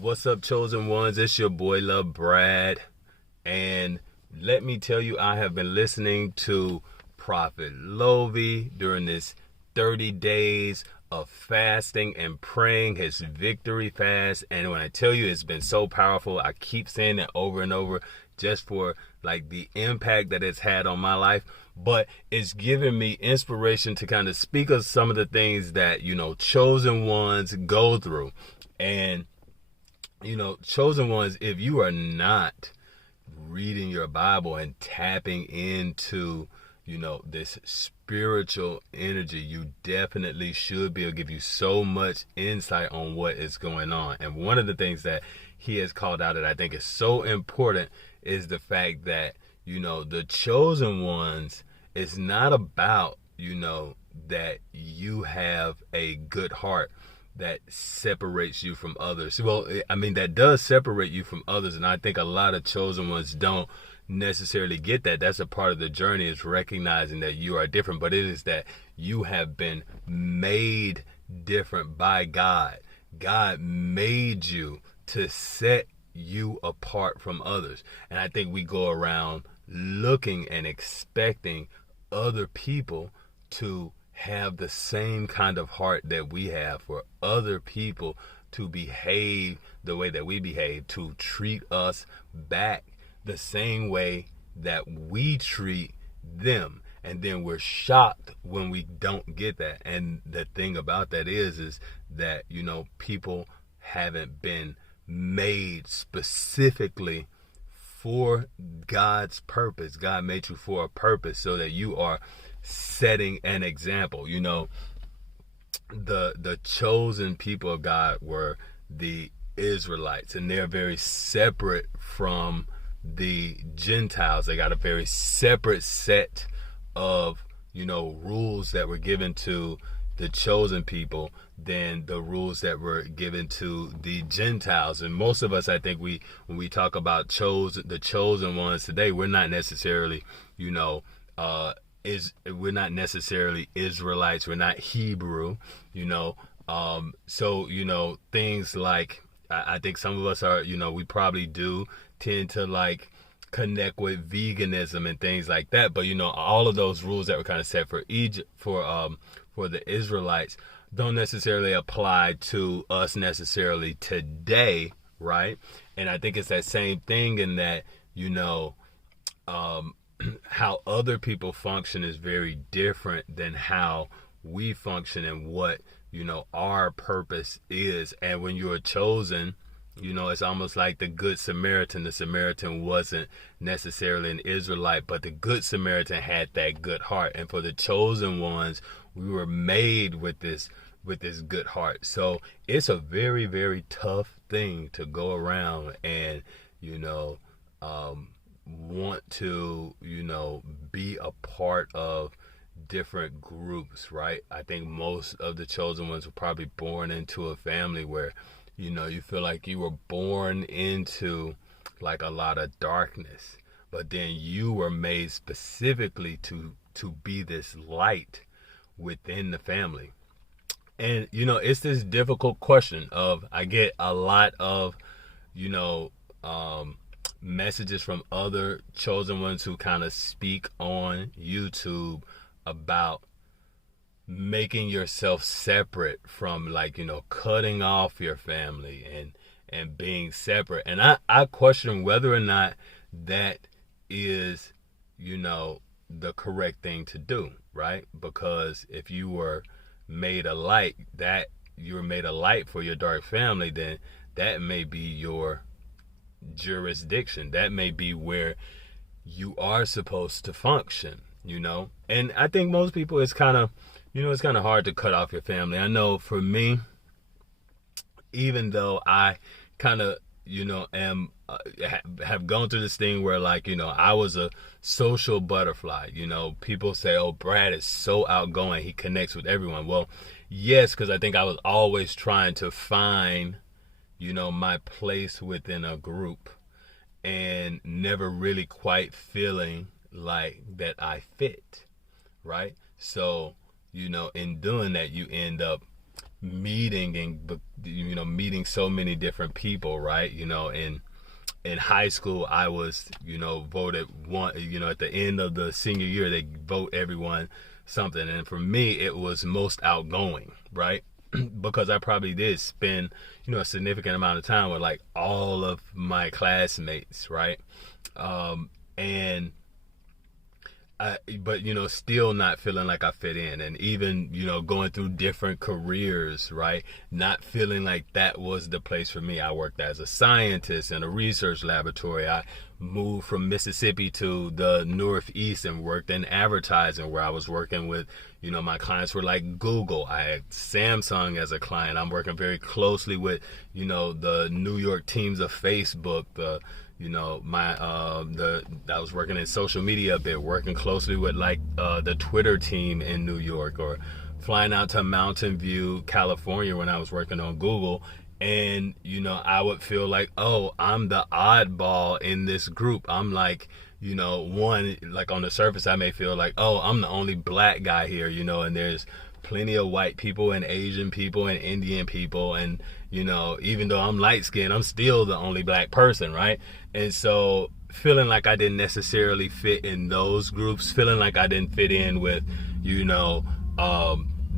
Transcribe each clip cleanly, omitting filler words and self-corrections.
What's up, chosen ones? It's your boy LaBradford, and let me tell you, I have been listening to Prophet Lovey during this 30 days of fasting and praying his victory fast. And when I tell you, it's been so powerful. I keep saying it over and over just for like the impact that it's had on my life. But it's given me inspiration to kind of speak of some of the things that, chosen ones go through. And chosen ones, if you are not reading your Bible and tapping into, this spiritual energy, you definitely should be. It'll give you so much insight on what is going on. And one of the things that he has called out that I think is so important is the fact that, the chosen ones, it's not about, that you have a good heart that separates you from others. Well, I mean, that does separate you from others. And I think a lot of chosen ones don't necessarily get that. That's a part of the journey, is recognizing that you are different. But it is that you have been made different by God. God made you to set you apart from others. And I think we go around looking and expecting other people to have the same kind of heart that we have, for other people to behave the way that we behave, to treat us back the same way that we treat them. And then we're shocked when we don't get that. And the thing about that is that, people haven't been made specifically for God's purpose. God made you for a purpose so that you are setting an example. The chosen people of God were the Israelites, and they're very separate from the Gentiles. They got a very separate set of rules that were given to the chosen people than the rules that were given to the Gentiles. And most of us, I think, when we talk about the chosen ones today, we're not necessarily we're not necessarily Israelites, we're not Hebrew, so things like, I think some of us are, we probably do tend to like connect with veganism and things like that. But all of those rules that were kind of set for Egypt, for the Israelites, don't necessarily apply to us necessarily today, right? And I think it's that same thing in that, how other people function is very different than how we function, and what our purpose is. And when you're chosen, it's almost like the Good Samaritan. The Samaritan wasn't necessarily an Israelite, but the Good Samaritan had that good heart. And for the chosen ones, we were made with this good heart. So it's a very, very tough thing to go around and want to be a part of different groups, right? I think most of the chosen ones were probably born into a family where you feel like you were born into like a lot of darkness, but then you were made specifically to be this light within the family. And it's this difficult question of, I get a lot of messages from other chosen ones who kind of speak on YouTube about making yourself separate from, like, cutting off your family and being separate. And I question whether or not that is, the correct thing to do, right? Because if you were made a light, that you were made a light for your dark family, then that may be your jurisdiction. That may be where you are supposed to function, And I think most people, it's kind of hard to cut off your family. I know for me, even though I kind of, have gone through this thing where, like, I was a social butterfly. People say, oh, Brad is so outgoing, he connects with everyone. Well, yes, because I think I was always trying to find my place within a group, and never really quite feeling like that I fit, right? So, in doing that, you end up meeting and, you know, meeting so many different people, right? You know, in high school, I was, you know, voted one, you know, at the end of the senior year, they vote everyone something. And for me, it was most outgoing, right? Because I probably did spend, you know, a significant amount of time with like all of my classmates, right? And but you know, still not feeling like I fit in, and even, you know, going through different careers, right? Not feeling like that was the place for me. I worked as a scientist in a research laboratory. I moved from Mississippi to the Northeast and worked in advertising, where I was working with, you know, my clients were like Google. I had Samsung as a client. I'm working very closely with, you know, the New York teams of Facebook, you know, I was working in social media a bit, working closely with like the Twitter team in New York, or flying out to Mountain View, California when I was working on Google. And, you know, I would feel like, oh, I'm the oddball in this group. I'm like, you know, one, like on the surface, I may feel like, oh, I'm the only black guy here, you know, and there's plenty of white people and Asian people and Indian people. And, you know, even though I'm light skinned, I'm still the only black person, right? And so feeling like I didn't necessarily fit in those groups, feeling like I didn't fit in with, you know,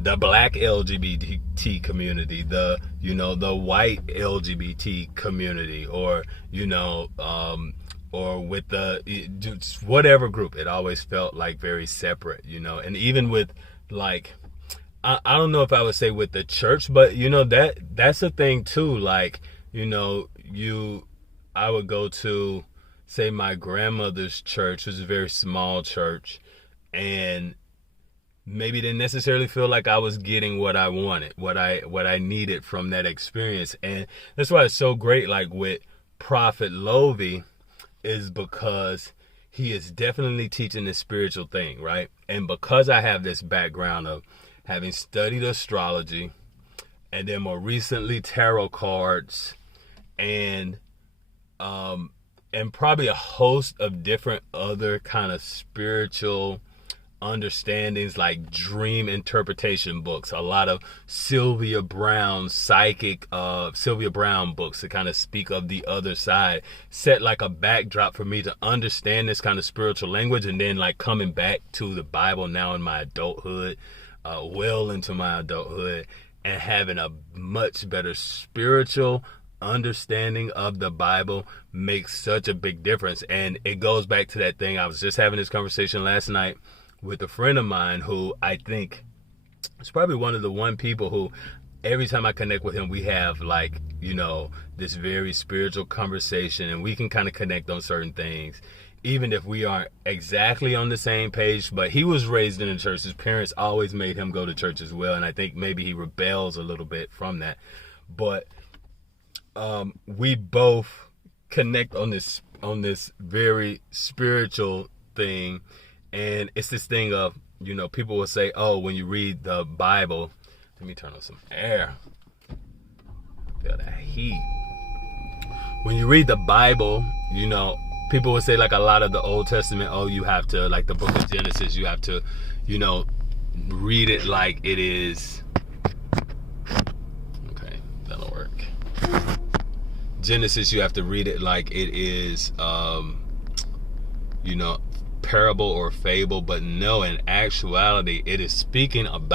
the black LGBT community, the, you know, the white LGBT community, or, you know, or with the, whatever group. It always felt like very separate, you know. And even with like, I don't know if I would say with the church, but, you know, that's a thing too. Like, you know, I would go to, say, my grandmother's church, which is a very small church, and maybe didn't necessarily feel like I was getting what I wanted, what I needed from that experience. And that's why it's so great, like with Prophet Lovie, is because he is definitely teaching this spiritual thing, right? And because I have this background of having studied astrology, and then more recently tarot cards, and probably a host of different other kind of spiritual understandings, like dream interpretation books, a lot of Sylvia Brown books that kind of speak of the other side, set like a backdrop for me to understand this kind of spiritual language. And then like coming back to the Bible now in my adulthood, well into my adulthood, and having a much better spiritual understanding of the Bible makes such a big difference. And it goes back to that thing. I was just having this conversation last night with a friend of mine who I think is probably one of the people who every time I connect with him, we have like, you know, this very spiritual conversation, and we can kind of connect on certain things, even if we aren't exactly on the same page. But he was raised in a church. His parents always made him go to church as well. And I think maybe he rebels a little bit from that. But we both connect on this very spiritual thing. And it's this thing of, you know, people will say, oh, when you read the Bible, let me turn on some air. Feel that heat. When you read the Bible, you know, people will say like a lot of the Old Testament, oh, you have to, like the book of Genesis, you have to, you know, read it like it is. Okay, that'll work. Genesis, you have to read it like it is, you know, parable or fable. But no, in actuality, it is speaking about